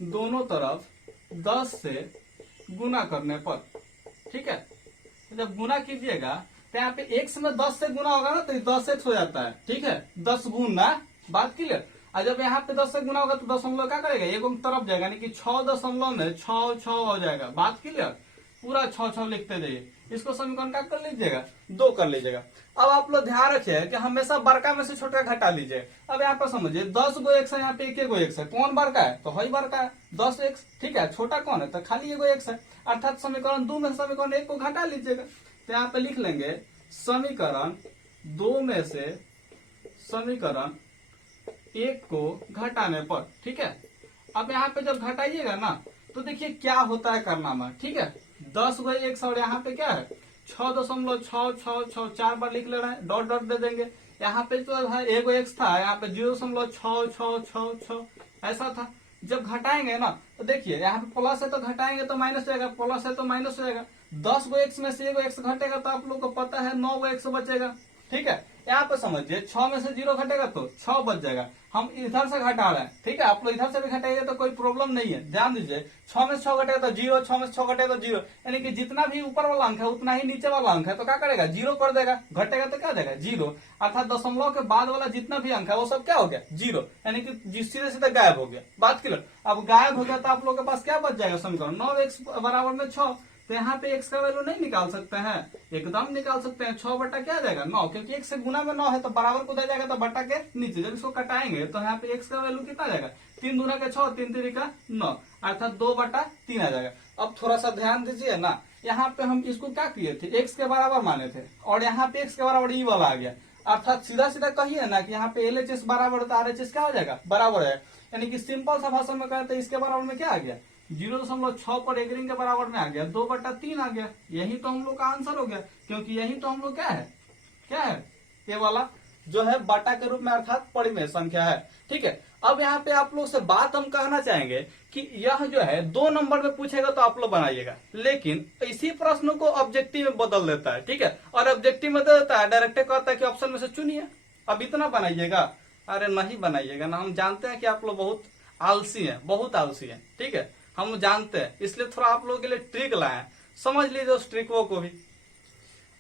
दोनों तरफ 10 से गुना करने पर, ठीक है, तो जब गुना कीजिएगा तो यहाँ पे x में 10 से गुना होगा ना, तो 10x हो जाता है। ठीक है, 10 गुना, बात क्लियर। और जब यहाँ पे 10 से गुना होगा तो दशमलव क्या करेगा, 1 अंक तरफ जाएगा, यानी कि 6 दशमलव में 6 6 हो जाएगा। बात क्लियर, पूरा 6 6 लिखते जाइए। इसको समीकरण क्या कर लीजिएगा, 2 कर लीजिएगा। अब आप लोग ध्यान रखिए कि हमेशा बड़का में से छोटा घटा लीजिए। अब यहाँ पर समझिए 10 गो x है, यहाँ पे 1 गो x है, कौन बड़का है, तो वही बड़का है 10x। ठीक है, छोटा कौन है, तो खाली 1 गो x है, अर्थात समीकरण 2 में समीकरण 1 को घटा लीजिएगा। तो यहाँ पे लिख लेंगे समीकरण 2 में से समीकरण 1 को घटाने पर। ठीक है, अब यहाँ पे जब घटाइएगा ना तो देखिए क्या होता है करना में। ठीक है, 10 गो x और यहाँ पे क्या है 6.666, 4 बार लिख ले रहे हैं, डॉट डॉट दे देंगे। यहाँ पे तो है 1 गो x था, यहाँ पे 0.66666 ऐसा था। जब घटाएंगे ना तो देखिए यहाँ पे प्लस है तो घटाएंगे तो माइनस जाएगा, प्लस है तो माइनस जाएगा। 10 गो x में से 1 गो x घटेगा तो आप लोग को पता है 9 गो x बचेगा। ठीक है, यहाँ पे समझिए 6 में से 0 घटेगा तो 6 बच जाएगा। हम इधर से घटा रहे हैं, ठीक है, आप लोग इधर से भी घटाइए तो कोई प्रॉब्लम नहीं है। ध्यान दीजिए 6 में से 6 घटेगा तो 0, 6 में से 6 घटेगा तो 0, यानी कि जितना भी ऊपर वाला अंक है उतना ही नीचे वाला अंक है, तो क्या करेगा 0 कर देगा, घटेगा तो क्या देगा 0, अर्थात दशमलव के बाद वाला जितना भी अंक है वो सब क्या हो गया 0, यानी कि सीधे सीधे गायब हो गया। बात क्लियर। अब गायब हो गया तो आप लोग के पास क्या बच जाएगा समीकरण 9x बराबर में 6। तो यहाँ पे x का वैल्यू नहीं निकाल सकते हैं, एकदम निकाल सकते हैं। 6 बटा क्या आ जाएगा 9, क्योंकि x से गुना में 9 है तो बराबर को दे जाएगा तो बटा के नीचे। जब इसको कटाएंगे तो यहाँ पे x का वैल्यू कितना आ जाएगा 3 दूना के 6, 3 3 का 9, अर्थात 2/3 आ जाएगा। अब थोड़ा सा ध्यान दीजिए ना, यहाँ पे हम इसको क्या किए थे, x के बराबर माने थे और यहाँ पे x के बराबर ई वाला आ गया, अर्थात सीधा सीधा कहिए ना कि यहाँ पे LHS बराबर तो RHS क्या हो जाएगा बराबर है, यानी कि सिंपल सा भाषा में कहते हैं इसके बराबर में क्या आ गया 0.6 पर एक रिंग के बराबर में आ गया, 2/3 आ गया। यही तो हम लोग का आंसर हो गया, क्योंकि यही तो हम लोग क्या है ये वाला जो है बटा के रूप में अर्थात परिमेय संख्या है। ठीक है, अब यहाँ पे आप लोग से बात हम कहना चाहेंगे कि यह जो है 2 नंबर में पूछेगा तो आप लोग बनाइएगा, लेकिन इसी प्रश्न को ऑब्जेक्टिव में बदल देता है। ठीक है, और ऑब्जेक्टिव में दे देता है डायरेक्ट कहता है कि ऑप्शन में से चुनिए। अब इतना बनाइएगा, अरे नहीं बनाइएगा ना, हम जानते हैं कि आप लोग बहुत आलसी हैं, बहुत आलसी हैं, ठीक है, हम जानते हैं, इसलिए थोड़ा आप लोगों के लिए ट्रिक लाए हैं, समझ लीजिए उस ट्रिकों को भी।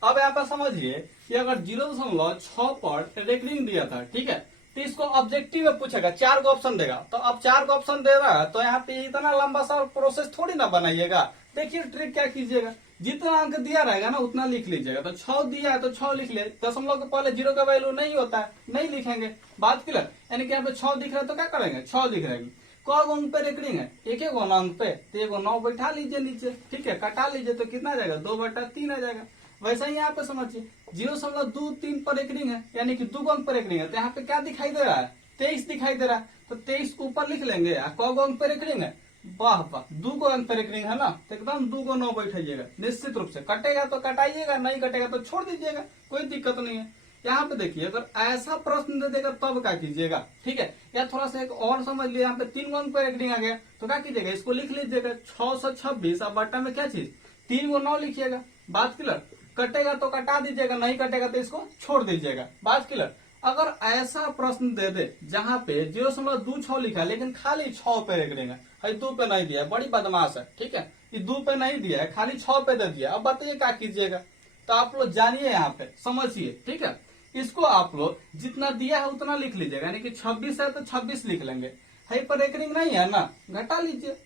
अब यहाँ पर समझिए कि अगर 0.6 पर रेकरिंग दिया था, ठीक है, तो इसको ऑब्जेक्टिव में पूछेगा, 4 को ऑप्शन देगा, तो अब 4 को ऑप्शन दे रहा है तो यहाँ पे इतना लंबा सा प्रोसेस थोड़ी ना बनाइएगा। देखिए ट्रिक क्या कीजिएगा, जितना अंक दिया रहेगा ना उतना लिख लीजिएगा। तो 6 दिया है तो 6 लिख ले, दशमलव के पहले 0 का वैल्यू नहीं होता है, नहीं लिखेंगे, बात क्लियर। यानी कि यहाँ पे 6 दिख रहा है तो क्या करेंगे, 6 लिख रहेंगे। कौ अंक पे रेकरिंग है, एक एक अंक पे, तो एक 9 बैठा लीजिए नीचे, ठीक है, कटा लीजिए तो कितना आ जाएगा, 2/3 आ जाएगा। वैसा ही यहाँ पे समझिए 0.23 पर रेकरिंग है, यानी कि 2 अंक पर रेकरिंग है, तो यहाँ पे क्या दिखाई दे रहा है, 23 दिखाई दे रहा है, तो 23 ऊपर लिख लेंगे। कौ अंक पे रेकरिंग है, वाह वाह, 2 अंक पे रेकरिंग है ना, तो एकदम 2 को 9 बैठाइएगा, निश्चित रूप से कटेगा तो कटाइएगा, नहीं कटेगा तो छोड़ दीजिएगा, कोई दिक्कत नहीं है। यहाँ पे देखिए अगर ऐसा प्रश्न दे देगा तब क्या कीजिएगा, ठीक है, या थोड़ा सा एक और समझ लिया, यहाँ पे 3 अंक पे रेकरिंग आ गया तो क्या कीजिएगा, इसको लिख लीजिएगा 626, अब बट्टा में क्या चीज 3 को 9 लिखिएगा, बात क्लियर। कटेगा तो कटा दीजिएगा, नहीं कटेगा तो इसको छोड़ दीजिएगा, बात क्लियर। अगर ऐसा प्रश्न दे दे जहाँ पे 0.26 लिखा है लेकिन खाली 6 पे रेकरिंग है, 2 पे नहीं दिया है, बड़ी बदमाश है, ठीक है, ये 2 पे नहीं दिया है, खाली 6 पे दे दिया, अब बताइए क्या कीजिएगा। तो आप लोग जानिए, यहाँ पे समझिए, ठीक है, इसको आप लोग जितना दिया है उतना लिख लीजिएगा, यानी कि 26 है तो 26 लिख लेंगे, है पर रेकरिंग नहीं है ना, घटा लीजिए,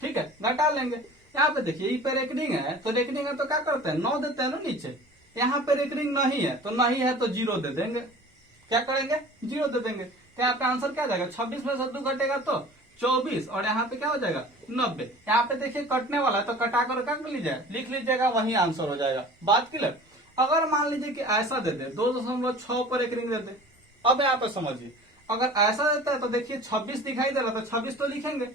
ठीक है, घटा लेंगे। यहाँ पे देखिए ये पे रेकरिंग है, तो रेकरिंग है तो क्या करते हैं, 9 देते हैं ना नीचे। यहाँ पे रेकरिंग नहीं है तो नहीं है तो 0 दे देंगे, क्या करेंगे, 0 दे देंगे। तो यहाँ पे आंसर क्या जाएगा, 26 में से 2 घटेगा तो 24, और यहाँ पे क्या हो जाएगा 90। यहाँ पे देखिए कटने वाला है तो कटा कर क्या कर लीजिए, लिख लीजिएगा, वही आंसर हो जाएगा, बात क्लियर। अगर मान लीजिए कि ऐसा दे दे 2.6 पर रेकरिंग दे दे, अब यहाँ पे समझिए अगर ऐसा देता है तो देखिए 26 दिखाई दे रहा, तो 26 तो लिखेंगे,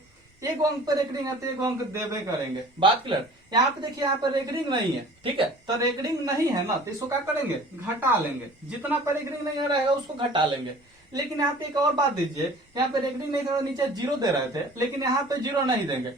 1 अंक पे रेकरिंग है तो 1 अंक देवे करेंगे, बात क्लियर। यहाँ पे देखिए यहाँ पे रेकरिंग नहीं है, ठीक है, तो रेकरिंग नहीं है ना, तो इसको क्या करेंगे, घटा लेंगे, जितना पे रेकरिंग नहीं रहेगा उसको घटा लेंगे। लेकिन यहाँ पे एक और बात दीजिए, यहाँ पे रेकरिंग नहीं था, नीचे 0 दे रहे थे, लेकिन यहाँ पे 0 नहीं देंगे,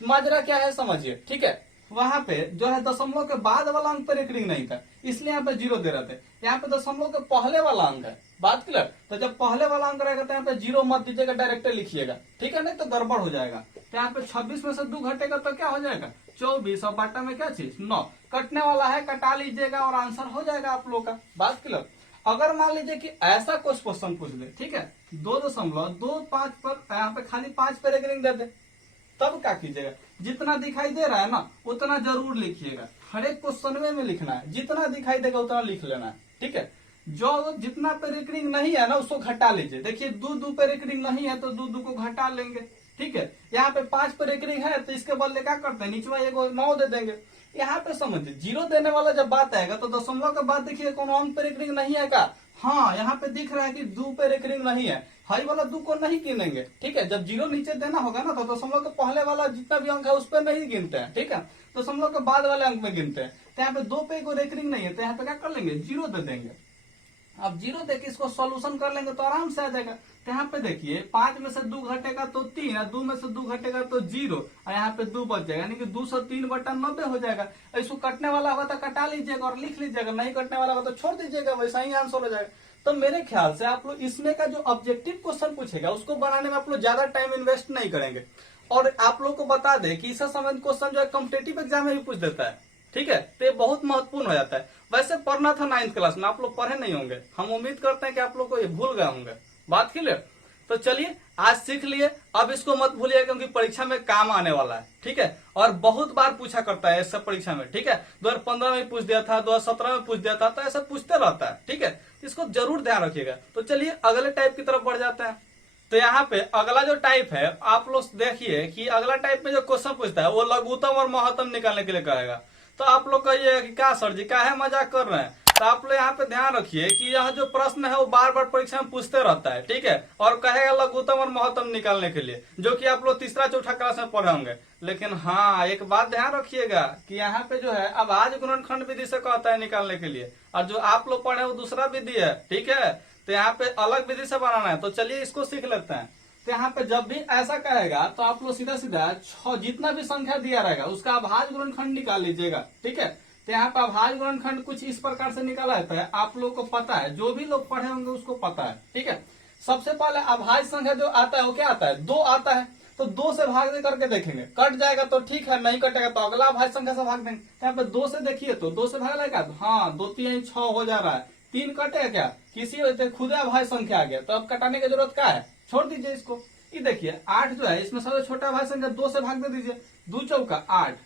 माजरा क्या है समझिए, ठीक है। वहां पे जो है दशमलव के बाद वाला अंक पे रेकरिंग नहीं था, इसलिए यहाँ पे 0 दे रहे थे। यहाँ पे दशमलव के पहले वाला अंक है, बात क्लियर। तो जब पहले वाला अंक रहेगा तो यहाँ पे 0 मत दीजिएगा, डायरेक्ट लिखिएगा, ठीक है, नहीं तो गड़बड़ हो जाएगा। तो यहाँ पे 26 में से 2 घटेगा तो क्या हो जाएगा 24, और बाटा में क्या चीज 9, कटने वाला है, कटा लीजिएगा और आंसर हो जाएगा आप लोग का, बात क्लियर। अगर मान लीजिए कि ऐसा कुछ क्वेश्चन पूछ दे, ठीक है, 2.25 पर यहाँ पे खाली 5 पे रेकरिंग दे दे, तब क्या कीजिएगा, जितना दिखाई दे रहा है ना उतना जरूर लिखिएगा, हर एक क्वेश्चन में लिखना है, जितना दिखाई देगा उतना लिख लेना है, ठीक है। जो जितना पे रेकरिंग नहीं है ना उसको घटा लीजिए, देखिए 2 पे रेकरिंग नहीं है तो 2 को घटा लेंगे, ठीक है। यहाँ पे 5 पे रेकरिंग है तो इसके बदले क्या करते हैं, नीचे एगो 9 दे देंगे। यहाँ पे समझिए 0 देने वाला जब बात आएगा तो दशमलव के बाद देखिए कौन अंक पे रेकरिंग नहीं है का, हाँ यहाँ पे दिख रहा है कि 2 पे रेकरिंग नहीं है, हाई वाला 2 को नहीं गिनेंगे, ठीक है। जब 0 नीचे देना होगा ना तो दशमलव के पहले वाला जितना भी अंक है उस पर नहीं गिनते हैं, ठीक है, दशमलव के बाद वाले अंक में गिनते हैं। तो यहाँ पे 2 पे कोई रेकरिंग नहीं है तो यहाँ पे क्या कर लेंगे, 0 दे देंगे। अब 0 देके इसको सॉल्यूशन कर लेंगे तो आराम से आ जाएगा। तो यहाँ पे देखिए 5 में से 2 घटेगा तो 3, और 2 में से 2 घटेगा तो 0, और यहाँ पे 2 बच जाएगा, यानी कि 2 से 3 बटा 90 हो जाएगा। इसको कटने वाला होगा तो कटा लीजिएगा और लिख लीजिएगा, नहीं कटने वाला होगा तो छोड़ दीजिएगा, वैसा ही आंसर हो जाएगा। तो मेरे ख्याल से आप लोग इसमें का जो ऑब्जेक्टिव क्वेश्चन पूछेगा उसको बनाने में आप लोग ज्यादा टाइम इन्वेस्ट नहीं करेंगे। और आप लोग को बता दें कि इससे संबंधित क्वेश्चन जो है कॉम्पिटेटिव एग्जाम में भी पूछ देता है, ठीक है, तो ये बहुत महत्वपूर्ण हो जाता है। वैसे पढ़ना था 9th क्लास में, आप लोग पढ़े नहीं होंगे, हम उम्मीद करते हैं कि आप लोग को ये भूल गए होंगे, बात क्लियर। तो चलिए आज सीख लिए, अब इसको मत भूलिए क्योंकि परीक्षा में काम आने वाला है, ठीक है, और बहुत बार पूछा करता है इससे परीक्षा में, ठीक है। 2015 में पूछ दिया था, 2017 में पूछ दिया था, तो ऐसा पूछते रहता है, ठीक है, इसको जरूर ध्यान रखिएगा। तो चलिए अगले टाइप की तरफ बढ़ जाते हैं। तो यहाँ पे अगला जो टाइप है आप लोग देखिए कि अगला टाइप में जो क्वेश्चन पूछता है वो लघुत्तम और महत्तम निकालने के लिए कहेगा। तो आप लोग कहिए कि क्या सर जी क्या है मजाक कर रहे हैं, तो आप लोग यहाँ पे ध्यान रखिए कि यह जो प्रश्न है वो बार बार परीक्षा में पूछते रहता है, ठीक है, और कहेगा लघुत्तम और महत्तम निकालने के लिए, जो कि आप लोग 3रा-4था क्लास में पढ़े होंगे। लेकिन हाँ एक बात ध्यान रखिएगा कि यहाँ पे जो है अभाज्य गुणनखंड विधि से कहता है निकालने के लिए, और जो आप लोग पढ़े वो दूसरा विधि है, ठीक है, तो यहाँ पे अलग विधि से बनाना है। तो चलिए इसको सीख लेते हैं। तो यहाँ पे जब भी ऐसा कहेगा तो आप लोग सीधा सीधा जितना भी संख्या दिया रहेगा उसका अभाज्य गुणनखंड निकाल लीजिएगा, ठीक है। तो यहाँ पे अभाज्य गुणनखंड कुछ इस प्रकार से निकाला जाता है, आप लोग को पता है, जो भी लोग पढ़े होंगे उसको पता है, ठीक है। सबसे पहले अभाज्य संख्या जो आता है वो क्या आता है, 2 आता है। तो 2 से भाग दे करके देखेंगे, कट जाएगा तो ठीक है, नहीं कटेगा तो अगला अभाज्य संख्या से भाग देंगे। यहाँ पे 2 से देखिए तो 2 से भाग लगेगा, हाँ 2 3 6 हो जा रहा है, 3 कटेगा क्या, किसी वजह से खुद अभाज्य संख्या आ गया, तो अब कटाने की जरूरत क्या है, छोड़ दीजिए इसको। ये देखिए 8 जो है इसमें सबसे छोटा अभाज्य संख्या 2 से भाग दे दीजिए, 2 चौका 8,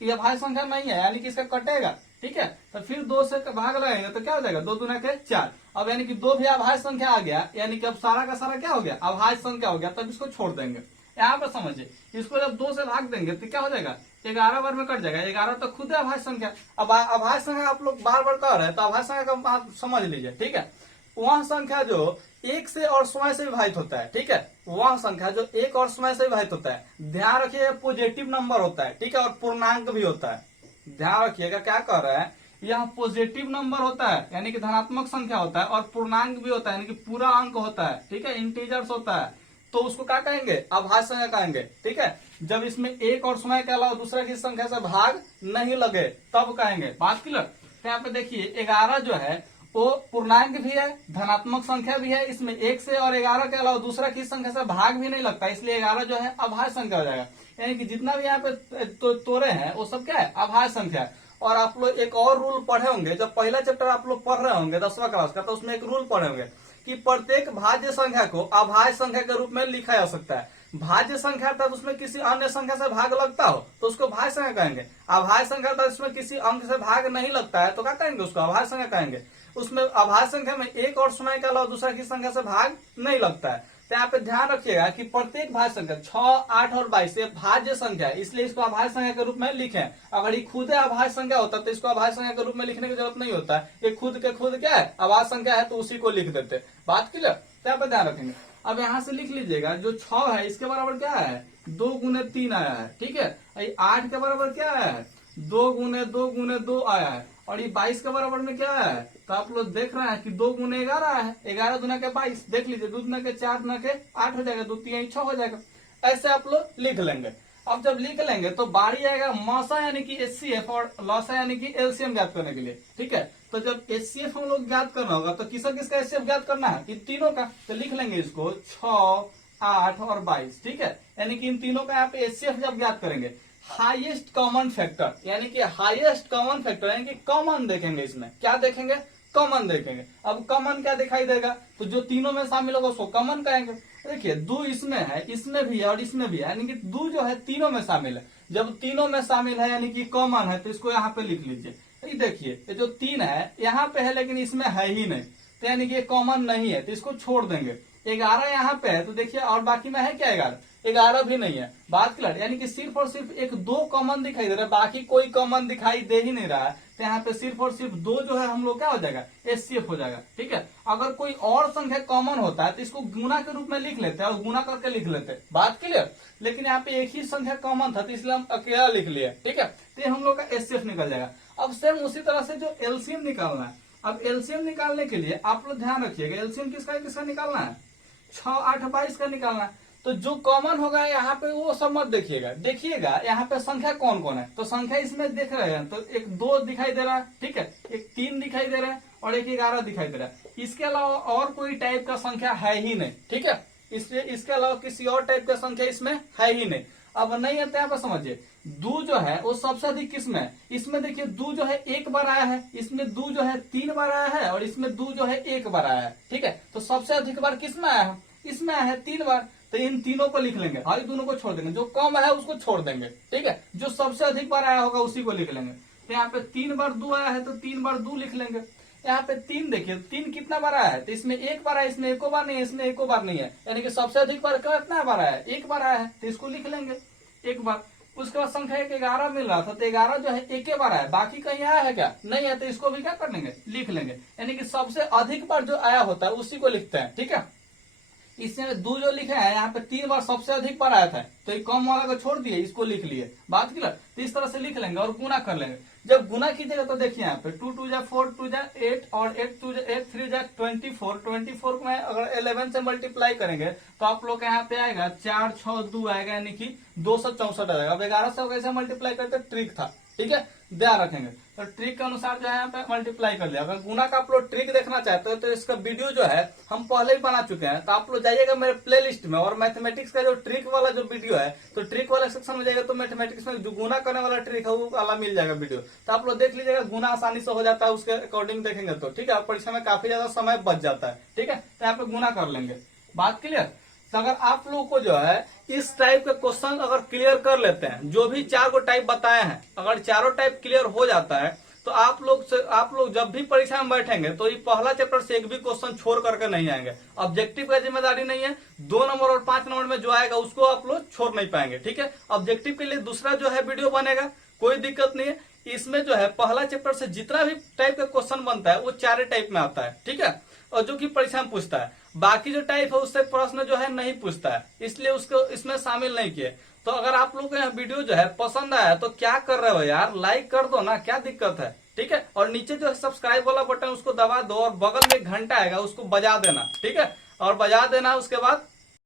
ये अभाज्य संख्या नहीं है यानी कि इसका कटेगा, ठीक है। तो फिर 2 से भाग लगाएंगे तो क्या हो जाएगा, 2 दूना के 4। अब यानी कि 2 भी अभाज्य संख्या आ गया, यानी कि अब सारा का सारा क्या हो गया, अभाज्य संख्या हो गया, तब इसको छोड़ देंगे। यहाँ पर समझिए, इसको जब 2 से भाग देंगे तो क्या हो जाएगा, 11 बार में कट जाएगा, 11 तो खुद है अभाज्य संख्या। अब अभाज्य संख्या आप लोग बार बार कह रहे हैं तो अभाज्य संख्या का आप समझ लीजिए, ठीक है। वह संख्या जो 1 से और 0 से विभाजित होता है, ठीक है, वह संख्या जो 1 और 0 से विभाजित होता है, ध्यान रखिए पॉजिटिव नंबर होता है, ठीक है, और पूर्णांक भी होता है। ध्यान रखिएगा क्या कह रहे हैं, यह पॉजिटिव नंबर होता है यानी कि धनात्मक संख्या होता है, और पूर्णांक भी होता है यानी कि पूरा अंक होता है, ठीक है, इंटीजर्स होता है, तो उसको क्या कहेंगे, अभाज्य संख्या कहेंगे, ठीक है। जब इसमें 1 और 0 के अलावा दूसरा की संख्या से भाग नहीं लगे तब कहेंगे, बात क्लियर। तो यहाँ पे देखिए 11 जो है वो पूर्णांक भी है, धनात्मक संख्या भी है, इसमें 1 से और 11 के अलावा दूसरा की संख्या से भाग भी नहीं लगता, इसलिए 11 जो है अभाज्य संख्या हो जाएगा। यानी कि जितना भी यहाँ पे तोड़े हैं वो सब क्या है, अभाज्य संख्या है। और आप लोग एक और रूल पढ़े होंगे, जब पहला चैप्टर आप लोग पढ़ रहे होंगे 10वां क्लास का, तो उसमें एक रूल पढ़े होंगे कि प्रत्येक भाज्य संख्या को अभाज्य संख्या के रूप में लिखा जा सकता है। भाज्य संख्या अर्थात उसमें किसी अन्य संख्या से भाग लगता हो तो उसको भाज्य संख्या कहेंगे। अभाज्य संख्या अर्थात उसमें किसी अंक से भाग नहीं लगता है तो क्या कहेंगे, उसको अभाज्य संख्या कहेंगे। उसमें अभाज्य संख्या में 1 और 0 के अलावा दूसरा की संख्या से भाग नहीं लगता है। तो यहाँ पे ध्यान रखिएगा कि प्रत्येक भाज्य संख्या 6, 8 और 22 ये भाज्य संख्या है, इसलिए इसको अभाज्य संख्या के रूप में लिखें। अगर ये खुद अभाज्य संख्या होता तो इसको अभाज्य संख्या के रूप में लिखने की जरूरत नहीं होता, ये खुद के खुद क्या है, अभाज्य संख्या है, तो उसी को लिख देते। बात क्लियर, तो यहाँ पे ध्यान रखेंगे। अब यहाँ से लिख लीजिएगा, जो 6 है इसके बराबर क्या है, 2 गुने 3 आया है, ठीक है। 8 के बराबर क्या आया है, 2 गुने 2 गुने 2 आया है, और ये 22 के बराबर में क्या है, तो आप लोग देख रहे हैं कि 2 गुने 11 है, 11 दुना के 22, देख लीजिए 2 दुना के 4 दुना के 8 हो जाएगा, 2 3 6 हो जाएगा। ऐसे आप लोग लिख लेंगे। अब जब लिख लेंगे तो बारी आएगा मौसा यानी कि HCF और लौसा यानी कि LCM ज्ञात करने के लिए, ठीक है। तो जब HCF हम लोग ज्ञात करना होगा तो किसका किसका HCF ज्ञात करना है, इन तीनों का, तो लिख लेंगे इसको 6, 8 और 22, ठीक है। यानी कि इन तीनों का यहाँ पे HCF जब ज्ञात करेंगे, हाईएस्ट कॉमन फैक्टर यानी कि हाईएस्ट कॉमन फैक्टर यानी कि कॉमन देखेंगे, इसमें क्या देखेंगे, कॉमन देखेंगे। अब कॉमन क्या दिखाई देगा, तो जो तीनों में शामिल होगा उसको कॉमन कहेंगे। देखिए 2 इसमें है, इसमें भी है और इसमें भी है, यानी कि 2 जो है तीनों में शामिल है। जब तीनों में शामिल है यानी कि कॉमन है तो इसको यहाँ पे लिख लीजिए। ये देखिए ये जो 3 है यहाँ पे है लेकिन इसमें है ही नहीं, तो यानी कि ये कॉमन नहीं है, तो इसको छोड़ देंगे। 11 यहाँ पे है तो देखिए, और बाकी में है क्या, 11 भी नहीं है। बात क्लियर, यानी कि सिर्फ और सिर्फ 1 2 कॉमन दिखाई दे रहा है, बाकी कोई कॉमन दिखाई दे ही नहीं रहा है, तो यहाँ पे सिर्फ और सिर्फ 2 जो है हम लोग क्या हो जाएगा, HCF हो जाएगा, ठीक है। अगर कोई और संख्या कॉमन होता है तो इसको गुना के रूप में लिख लेते हैं और गुना करके लिख लेते हैं, बात क्लियर। लेकिन यहाँ पे एक ही संख्या कॉमन था तो इसलिए हम अकेला लिख लिए, ठीक है, तो हम लोग का HCF निकल जाएगा। अब सेम उसी तरह से जो LCM निकालना है, अब LCM निकालने के लिए आप लोग ध्यान रखिएगा, LCM किसका किसका निकालना है, 6, 8, 22 का निकालना है। तो जो कॉमन होगा यहाँ पे वो सब मत देखिएगा यहाँ पे संख्या कौन कौन है, तो संख्या इसमें देख रहे हैं तो एक 2 दिखाई दे रहा है, ठीक है, एक 3 दिखाई दे रहा है और एक 11 दिखाई दे रहा है। इसके अलावा और कोई टाइप का संख्या है ही नहीं, ठीक है, इसलिए इसके अलावा किसी और टाइप का संख्या इसमें है ही नहीं। अब नहीं है तो यहाँ पे समझिए 2 जो है वो सबसे अधिक किसमें है, इसमें देखिए 2 जो है 1 बार आया है, इसमें 2 जो है 3 बार आया है और इसमें 2 जो है 1 बार आया है, ठीक है। तो सबसे अधिक बार किसमें आया है, इसमें आया है 3 बार, तो इन तीनों को लिख लेंगे, हाँ दोनों को छोड़ देंगे, जो कम है उसको छोड़ देंगे, ठीक है, जो सबसे अधिक बार आया होगा उसी को लिख लेंगे। तो यहाँ पे 3 बार 2 आया है तो 3 बार 2 लिख लेंगे। यहाँ पे 3 देखिए 3 कितना बार आया है, तो इसमें 1 बार है, इसमें 1 बार नहीं है, इसमें 1 बार नहीं है, यानी कि सबसे अधिक बार कितना बार आया है, 1 बार आया है, तो इसको लिख लेंगे 1 बार। उसके बाद संख्या 11 मिल रहा था तो 11 जो है 1 बार आया, बाकी कहीं आया है क्या, नहीं है, तो इसको भी क्या कर लेंगे, लिख लेंगे। यानी कि सबसे अधिक बार जो आया होता है उसी को लिखते हैं, ठीक है। इसमें 2 जो लिखे हैं यहाँ पे 3 बार सबसे अधिक बार आया था तो ये कम वाला को छोड़ दिए, इसको लिख लिए, बात क्लियर। तो इस तरह से लिख लेंगे और गुना कर लेंगे। जब गुना कीजिएगा तो देखिए यहाँ पे 2 2 जा 4 2 जा 8 और 8 2 जा 8 3 जा 24 में अगर 11 से मल्टीप्लाई करेंगे तो आप लोग यहाँ पे आएगा 4 6 2 आएगा, यानी कि 264 आएगा। अब 11 से कैसे मल्टीप्लाई करते ट्रिक था, ठीक है, ध्यान रखेंगे। तो ट्रिक के अनुसार जो है यहाँ पे मल्टीप्लाई कर लिया। अगर गुना का आप लोग ट्रिक देखना चाहते हो तो इसका वीडियो जो है हम पहले ही बना चुके हैं, तो आप लोग जाइएगा मेरे प्ले लिस्ट में, और मैथमेटिक्स का जो ट्रिक वाला जो वीडियो है, तो ट्रिक वाला सेक्शन में जाएगा तो मैथमेटिक्स में जो गुना करने वाला ट्रिक है वो वाला मिल जाएगा वीडियो, तो आप लोग देख लीजिएगा। गुना आसानी से हो जाता है उसके अकॉर्डिंग देखेंगे तो, ठीक है, परीक्षा में काफी ज्यादा समय बच जाता है। ठीक है, तो यहाँ पे गुना कर लेंगे। बात क्लियर? तो अगर आप लोगों को जो है इस टाइप के क्वेश्चन अगर क्लियर कर लेते हैं, जो भी 4 को टाइप बताए हैं, अगर चारों टाइप क्लियर हो जाता है तो आप लोग जब भी परीक्षा में बैठेंगे तो ये पहला चैप्टर से एक भी क्वेश्चन छोड़ करके नहीं आएंगे। ऑब्जेक्टिव का जिम्मेदारी नहीं है, 2 नंबर और 5 नंबर में जो आएगा उसको आप लोग छोड़ नहीं पाएंगे। ठीक है, ऑब्जेक्टिव के लिए दूसरा जो है वीडियो बनेगा, कोई दिक्कत नहीं है। इसमें जो है पहला चैप्टर से जितना भी टाइप का क्वेश्चन बनता है वो 4 टाइप में आता है। ठीक है, और जो कि परीक्षा में पूछता है, बाकी जो टाइप है उससे प्रश्न जो है नहीं पूछता है, इसलिए उसको इसमें शामिल नहीं किए। तो अगर आप लोग को यह वीडियो जो है पसंद आया तो क्या कर रहे हो यार, लाइक कर दो ना, क्या दिक्कत है। ठीक है, और नीचे जो है सब्सक्राइब वाला बटन उसको दबा दो, और बगल में एक घंटा आएगा उसको बजा देना। ठीक है, और बजा देना, उसके बाद